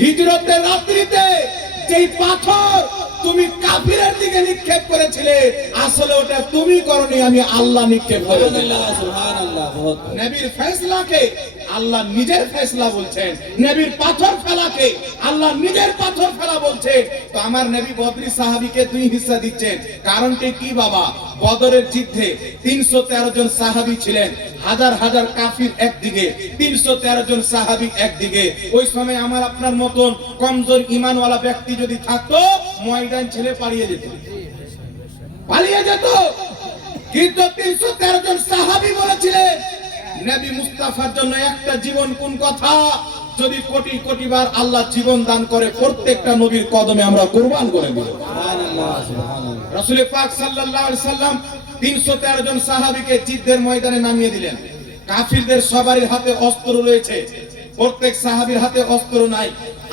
হিজরতের রাত্রিতে যেই পাথর তুমি কাফিরের দিকে নিক্ষেপ করেছিলে, আসলে ওটা তুমি করনি, আমি আল্লাহ নিক্ষেপ করেছিলাম। সুবহানাল্লাহ। নবীর ফয়সালাকে আল্লাহ নিজের ফয়সালা বলছেন, নবীর পাথর ফেলাকে আল্লাহ নিজের পাথর ফেলা বলছে। তো আমার নবী বদরি সাহাবীকে 2 হিস্সা দিচ্ছেন, কারণটি কি বাবা? বদরের যুদ্ধে 313 জন সাহাবী ছিলেন, হাজার হাজার কাফির একদিকে, 313 জন সাহাবী একদিকে। ওই সময় আমার আপনার মতন কমজোর ঈমানওয়ালা ব্যক্তি যদি থাকতো, ময়দান ছেড়ে পালিয়ে যেত, কিন্তু 313 জন সাহাবী বলেছিলেন নবী মুস্তাফার জন্য একটা জীবন কোন কথা, যদি কোটি কোটি বার আল্লাহ জীবন দান করে প্রত্যেকটা নবীর কদমে আমরা কুরবান করে দেব। সুবহানাল্লাহ, সুবহানাল্লাহ। রাসূল পাক সাল্লাল্লাহু আলাইহি সাল্লাম 313 জন সাহাবীকে যুদ্ধের ময়দানে নামিয়ে দিলেন। কাফিরদের সবারই হাতে অস্ত্র রয়েছে, প্রত্যেক সাহাবীর হাতে অস্ত্র নাই।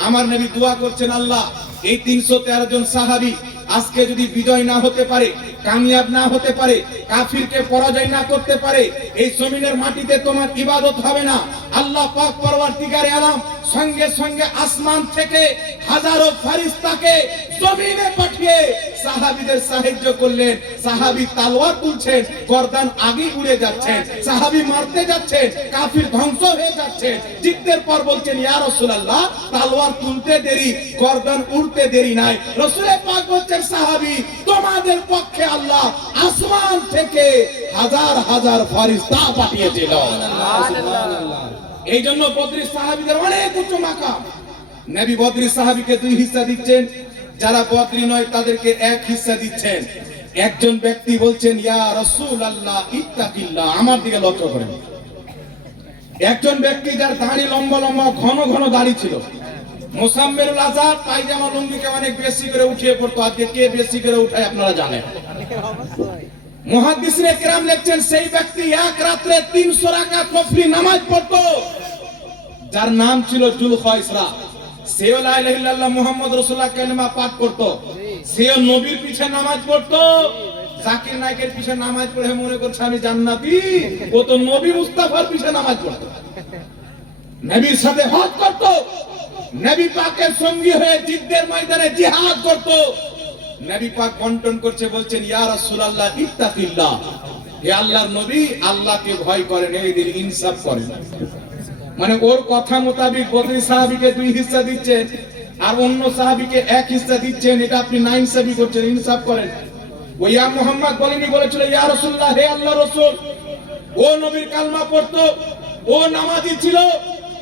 আমার নবী দোয়া করছেন, আল্লাহ এই 313 জন সাহাবী আজকে যদি বিজয় না হতে পারে, কামিয়াব না হতে পারে, কাফিরকে পরাজয় না করতে পারে, এই জমিনের মাটিতে তোমার ইবাদত হবে না। আল্লাহ পাক পরওয়ারদিগারে আলম সঙ্গে সঙ্গে আসমান থেকে হাজারো ফেরেশতাকে জমিনে পাঠিয়ে সাহাবীদের সাহায্য করলেন। সাহাবী তলোয়ার তুলছেন, গর্দান আগে উড়ে যাচ্ছে, সাহাবী মারতে যাচ্ছে, কাফির ধ্বংস হয়ে যাচ্ছে। যুদ্ধের পর বলছেন, ইয়া রাসূলুল্লাহ তলোয়ার তুলতে দেরি, গর্দান উড়তে দেরি নাই। রাসূল পাক বলছেন, সাহাবী তোমাদের পক্ষে আল্লাহ আসমান থেকে হাজার হাজার ফেরেশতা পাঠিয়েছিল। সুবহানাল্লাহ। এই জন্য বদরি সাহাবীদের অনেক উচ্চ মাকাম। নবী বদরি সাহাবীকে 2 হিস্সা দিচ্ছেন, যারা বদরি নয় তাদেরকে 1 হিস্সা দিচ্ছেন। একজন ব্যক্তি বলছেন, ইয়া রাসূলুল্লাহ ইত্তাকিল্লাহ, আমার দিকে লক্ষ্য করেন। একজন ব্যক্তি যার দাড়ি লম্বা লম্বা ঘন ঘন দাড়ি ছিল, মুসাম্মিরুল আযাদ পায়জামা লুঙ্গিকে অনেক বেশি করে উঠিয়ে পড়তো। আজকে কে বেশি করে উঠায় আপনারা জানেন। মুহাদ্দিসিনে কেরাম লিখছেন, সেই ব্যক্তি এক রাতে 300 রাকাত নফলি নামাজ পড়তো, যার নাম ছিল জুলখায়সরা। সেও লা ইলাহা ইল্লাল্লাহ মুহাম্মদ রাসূলুল্লাহ কালিমা পাঠ করতো, সেও নবীর পিছে নামাজ পড়তো। জাকির নায়কের পিছে নামাজ পড়ে মনে করছে আমি জান্নাতি, ও তো নবী মুস্তাফার পিছে নামাজ পড়তো, নবীর সাথে হজ করতো, নবী পাকের সঙ্গী হয়ে যুদ্ধের ময়দানে জিহাদ করতো। নবী পাক বন্টন করছে, বলছেন, ইয়া রাসূলুল্লাহ ইত্তাকিল্লাহ, হে আল্লাহর নবী আল্লাহকে ভয় করেন, এই দিন ইনসাফ করেন। মানে ওর কথা মোতাবেক বদরি সাহাবীকে 2 হিস্সা দিচ্ছেন আর অন্য সাহাবীকে 1 হিস্সা দিচ্ছেন, এটা আপনি না ইনসাফি করছেন, ইনসাফ করেন। ও ইয়া মুহাম্মদ বলেনি, বলেছিল ইয়া রাসূলুল্লাহ, হে আল্লাহর রাসূল। ও নবীর কালমা পড়তো, ও নামাজি ছিল।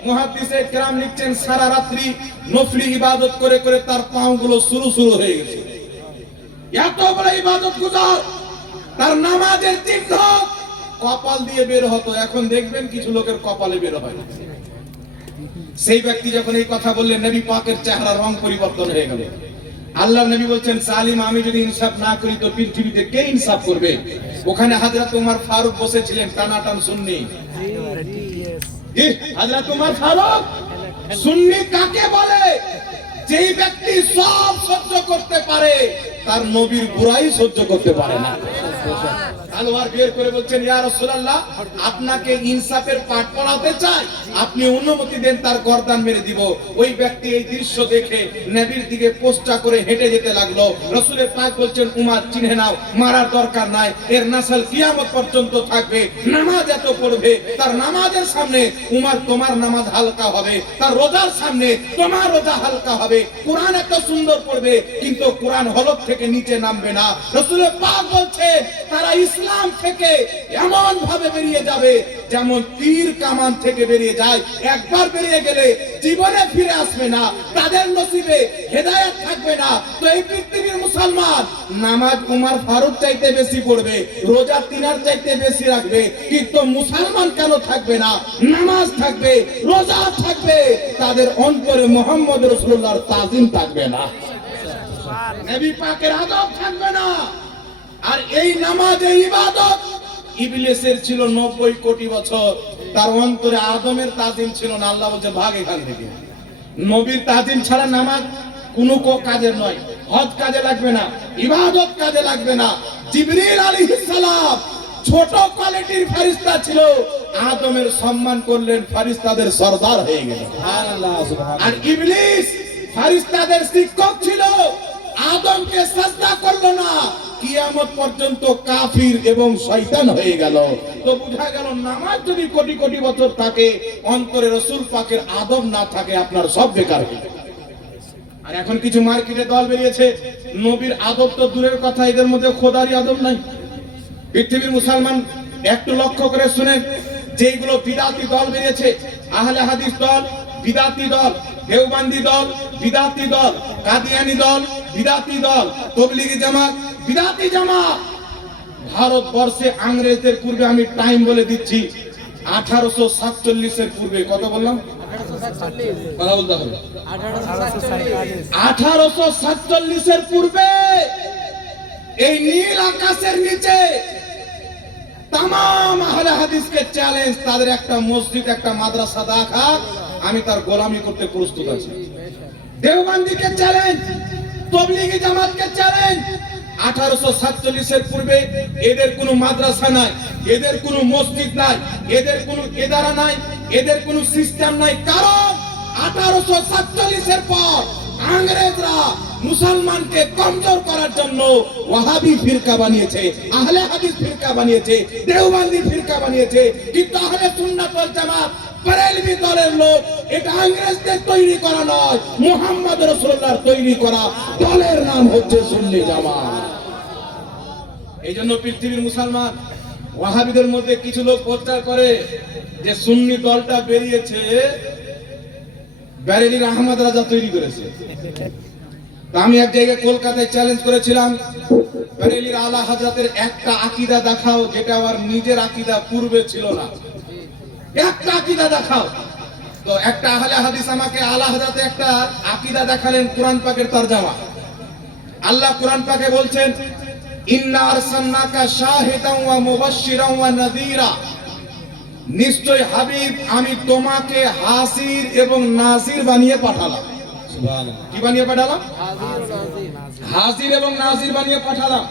মুহাদ্দিসে কেরাম লিখছেন, সারা রাত্রি নফলি ইবাদত করে করে তার পাগুলো সুরু হয়ে গেছে। এত বড় ইবাদত গুজার, তার নামাজের চিহ্ন কপাল দিয়ে বের হতো, এখন দেখবেন কিছু লোকের কপালে বের হয় না। সেই ব্যক্তি যখন এই কথা বললেন, নবী পাকের চেহারা রং পরিবর্তন হয়ে গেল। আল্লাহর নবী বলছেন, সালিম আমি যদি ইনসাফ না করি তো পৃথিবীতে কে ইনসাফ করবে? ওখানে হযরত ওমর ফারুক বসেছিলেন, টানাটান সুন্নি। হযরত ওমর ফারুক সুন্নি কাকে বলে? যেই ব্যক্তি সব সহ্য করতে পারে, তার নবীর বুরাই সহ্য করতে পারে না। তলোয়ার বের করে বলছেন, ইয়া রাসূলুল্লাহ আপনাকে ইনসাফের পাঠ পড়াতে চাই, আপনি অনুমতি দেন, তার গর্দান মেরে দিব। ওই ব্যক্তি এই দৃশ্য দেখে নবীর দিকে পোস্টা করে হেঁটে যেতে লাগলো। রাসূল পাক বলছেন, উমার চিনে নাও, মারার দরকার নাই, এর নাসল কিয়ামত পর্যন্ত থাকবে, নামাজ এত পড়বে, তার নামাজের সামনে উমার তোমার নামাজ হালকা হবে, তার রোজার সামনে তোমার রোজা হালকা হবে, কোরআন এত সুন্দর পড়বে কিন্তু কোরআন হলক থেকে নিচে নামবে না। রাসূল পাক বলছে, তারা ইসলাম থেকে এমন ভাবে বেরিয়ে যাবে যেমন তীর কামান থেকে বেরিয়ে যায়, একবার বেরিয়ে গেলে জীবনে ফিরে আসবে না, তাদের নসিবে হেদায়েত থাকবে না। তো এই পৃথিবীর মুসলমান নামাজ উমর ফারুক চাইতে বেশি পড়বে, রোজা তিনার চাইতে বেশি রাখবে, কিন্তু মুসলমান কেন থাকবে না? নামাজ থাকবে, রোজা থাকবে, তাদের অন্তরে মুহাম্মদ রাসূলুল্লাহর তাজিম থাকবে না, নবী পাকের আদব থাকবে না। আর এই নামাজ, এই ইবাদত ইবলিসের ছিল 90 কোটি বছর, তার অন্তরে আদমের তাজিম ছিল না। আল্লাহ বলছে, ভাগ এখান থেকে। নবীর তাজিম ছাড়া নামাজ কোনো কাজের নয়, হজ কাজে লাগবে না, ইবাদত কাজে লাগবে না। জিবরিল আলাইহিস সালাম ছোট কোয়ালিটির ফেরেশতা ছিল, আদমের সম্মান করলেন, ফেরেশতাদের সরদার হয়ে গেল। সুবহানাল্লাহ সুবহানাল্লাহ আর ইবলিস ফেরেশতাদের শিক্ষক ছিল, আদমকে সাজদা করলো না, কিয়ামত পর্যন্ত কাফির এবং শয়তান হয়ে গেল। তো বোঝা গেল নামাজ যদি কোটি কোটি বছর থাকে, অন্তরে রাসূল পাকের আদব না থাকে, আপনার সব বেকার হয়ে যাবে। আর এখন কিছু মার্কেটে দল বেরিয়েছে, নবীর আদব তো দূরের কথা, এদের মধ্যে খোদারই আদব নাই। পৃথিবীর মুসলমান একটু লক্ষ্য করে শুনেন, যেগুলো বিদাতি দল বেরিয়েছে, আহলে হাদিস দল বিদাতি দল, দেওবন্দি দল বিদাতি দল, কাদিয়ানি দল বিদাতি দল, তবলিগি জামাত বিদাতি জামাত। ভারতবর্ষে ইংরেজদের পূর্বে, আমি টাইম বলে দিচ্ছি, 1847 এর পূর্বে, কত বললাম? কথা বলতে হবে। 1847 এর পূর্বে এই নীল আকাশের নিচে তামাম আহলে হাদিসকে চ্যালেঞ্জ, তাদের একটা মসজিদ একটা মাদ্রাসা দেখা, আমি তার গোলামি করতে প্রস্তুত আছি। দেওবন্দিকে চ্যালেঞ্জ, তবলিগি জামাতকে চ্যালেঞ্জ। 1847 এর পূর্বে এদের কোনো মাদ্রাসা নাই, এদের কোনো মসজিদ নাই, এদের কোনো ইদারা নাই, এদের কোনো সিস্টেম নাই। কারণ 1847 এর পর ইংরেজরা মুসলমানকে কমজোর করার জন্য ওয়াহাবি ফিরকা বানিয়েছে, আহলে হাদিস ফিরকা বানিয়েছে, দেওবন্দি ফিরকা বানিয়েছে। কিন্তু আহলে সুন্নাত ওয়াল জামাত বেরেলভি দলের লোক, এটা ইংরেজদের তৈরি করা নয়, মুহাম্মদ রাসূলুল্লাহর তৈরি করা দলের নাম হচ্ছে সুন্নি জামাত। এই জন্য পৃথিবীর মুসলমান ওয়াহাবিদের মধ্যে কিছু লোক প্রচার করে যে সুন্নি দলটা বেরিয়েছে বেরেলির আহমদ রাজা তৈরি করেছে। আমি এক জায়গায় কলকাতায় চ্যালেঞ্জ করেছিলাম, বেরেলির আলা হযরতের একটা আকীদা দেখাও যেটা আমার নিজের আকীদা পূর্বে ছিল না, একটা আকীদা দেখাও। তো একটা আহলে হাদিস আমাকে আলা হযরতে একটা আকীদা দেখালেন, কোরআন পাকের তরজমা। আল্লাহ কোরআন পাকে বলছেন, ইন্না আরসালনাকা শাহিদান ওয়া মুবাশশিরান ওয়া নাযীরা, নিশ্চয় হাবিব আমি তোমাকে হাসির এবং নাজির বানিয়ে পাঠালাম। সুবহানাল্লাহ কি বানিয়ে পাঠালাম? হাজির এবং নাজির বানিয়ে পাঠালাম।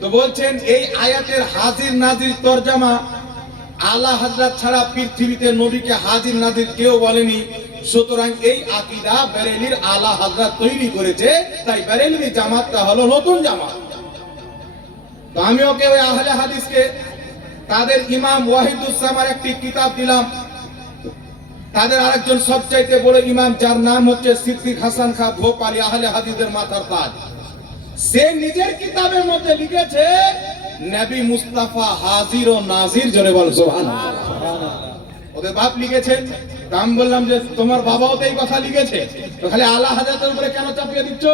তো বলছেন এই আয়াতের হাজির নাজির তরজমা আলা হযরত ছাড়া পৃথিবীতে নবীকে হাজির নাজির কেউ বলেনি। সুতরাং এই আকীদা বেরেলির আলা হযরত তৈরি করেছে, তাই বেরেলভি জামাতটা হলো নতুন জামাত। তো আমি ওকে ওই আহলে হাদিসকে তাদের ইমাম ওয়াহিদুজ্জামার একটি কিতাব দিলাম, তাদের আরেকজন সবচাইতে বড় ইমাম যার নাম হচ্ছে সিদ্দিক হাসান খান ভোপালী, আহলে হাদিসের মাথার তাজ। সে নিজের কিতাবের মধ্যে লিখেছে নবী মুস্তাফা হাজির ও নাজির, জোরে বল সুবহানাল্লাহ। ওদের বাপ লিখেছেন। তা আমি বললাম যে তোমার বাবাও তো এই কথা লিখেছে, তো খালি আলা হযরতের উপরে কেন চাপিয়ে দিচ্ছ?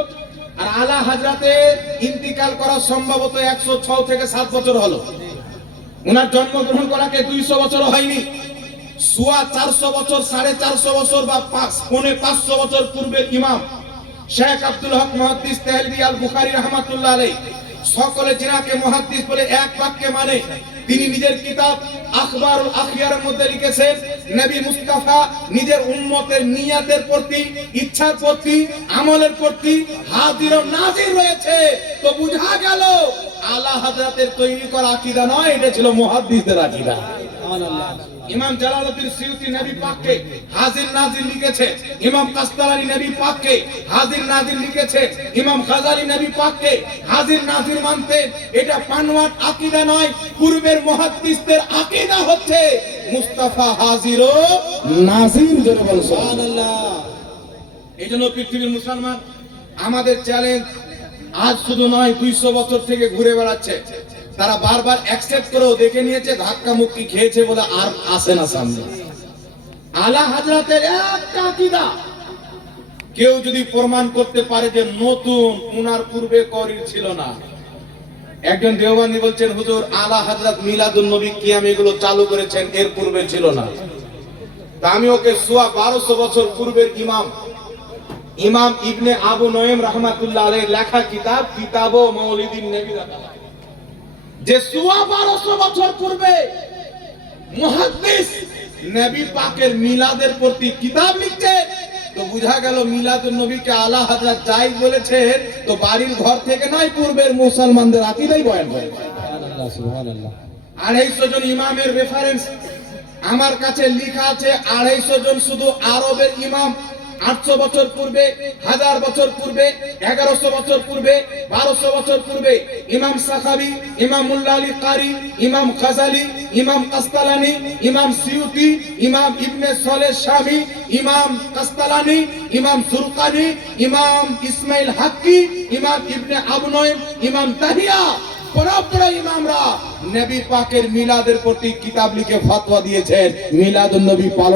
আর আলা হযরতে ইন্তিকাল করা সম্ভবত 106 থেকে 7 বছর হলো, ওনার জন্মগ্রহণ করাকে 200 বছর হয়নি। 450 বছর, 450 বছর বা 500 বছর পূর্বের ইমাম শেখ আব্দুল হক মুহাদ্দিস তেহলভি আল বুখারী রাহমাতুল্লাহ আলাইহি, সকলে যিনাকে মুহাদ্দিস বলে এক বাক্যে মানে, তিনি নিজের কিতাব আখবারুল আখিয়ারের মধ্যে লিখেছেন নবী মুস্তাফা নিজের উম্মতের নিয়াতের প্রতি, ইচ্ছার প্রতি, আমলের প্রতি হাজির ও নাজির রয়েছে। তো বুঝা গেল আলা হযরতের তৈরি করা আকীদা নয়, এটা ছিল মুহাদ্দিসদের আকীদা। সুবহানাল্লাহ ইমাম জালালউদ্দিন সিয়ুতি নবী পাককে হাজির নাজির লিখেছে, ইমাম কাসতালানি নবী পাককে হাজির নাজির লিখেছে, ইমাম গাজালি নবী পাককে হাজির নাজির মানতেন। এটা পানওয়াট আকীদা নয়, পূর্বের মুহাদ্দিসদের আকীদা হচ্ছে মুস্তাফা হাজির ও নাজির, জোরে বল সুবহানাল্লাহ। এইজন্য পৃথিবীর মুসলমান আমাদের চ্যালেঞ্জ আজ শুধু নয়, 200 বছর থেকে ঘুরে বেড়াচ্ছে। তারা বারবার অ্যাকসেপ্ট করেও দেখে নিয়েছে, ধাক্কা মুক্কি খেয়েছে বলে আর আসে না সামনে। আলা হযরতের একটা আকীদা কেউ যদি প্রমাণ করতে পারে যে নতুন, উনার পূর্বে করির ছিল না। একজন দেওবন্দি বলছেন, হুজুর আলা হযরত মিলাদুন নবী কিয়াম এগুলো চালু করেছেন, এর পূর্বে ছিল না। তা আমি ওকে 1200 বছর পূর্বের ইমাম ইবনে আবু নঈম রাহমাতুল্লাহ আলাইহির লেখা কিতাব কিতাব ও মাউলিদিন নবী দেখালাম, যে 1200 বছর পূর্বে মুহাদ্দিস নবী পাকের মিলাদের প্রতি কিতাব লিখছে। তো বুঝা গেল মিলাদুন নবীকে আলা হযরত জায়েজ বলেছেন, তো বাড়ির ঘর থেকে নয়, পূর্বের মুসলমানদের আকীদাই বয়ান করে। সুবহানাল্লাহ সুবহানাল্লাহ। 250 জন ইমামের রেফারেন্স আমার কাছে লেখা আছে 250 জন শুধু আরবের ইমাম, 800 বছর পূর্বে, 1000 বছর পূর্বে, 1100 বছর পূর্বে, 1200 বছর পূর্বে ইমাম সাখাবি, ইমাম মুল্লা আলী কারি, ইমাম গাজালি, ইমাম কাস্তালানি, ইমাম সিউতি, ইমাম ইবনে সলেহ শামি, ইমাম কাস্তালানি, ইমাম সুরকানি, ইমাম ইসমাইল হাক্কি, ইমাম ইবনে আবনয়, ইমাম তাহিয়া, বড় বড় ইমামরা নবী পাকের মিলাদের প্রতি কিতাব লিখে ফতোয়া দিয়েছেন। মিলাদুন নবী পালন